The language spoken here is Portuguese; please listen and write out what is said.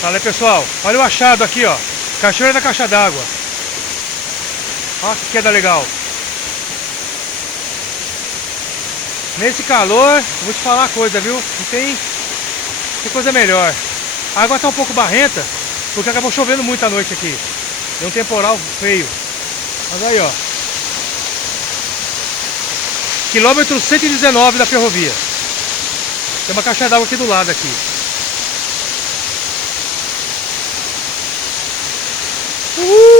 Fala aí, pessoal, olha o achado aqui, ó. Cachoeira da Caixa d'Água. Olha que queda legal. Nesse calor, vou te falar uma coisa, viu? Não tem coisa melhor. A água tá um pouco barrenta, porque acabou chovendo muito à noite aqui. Deu um temporal feio. Mas aí, ó. Quilômetro 119 da ferrovia. Tem uma caixa d'água aqui do lado aqui. Uhul!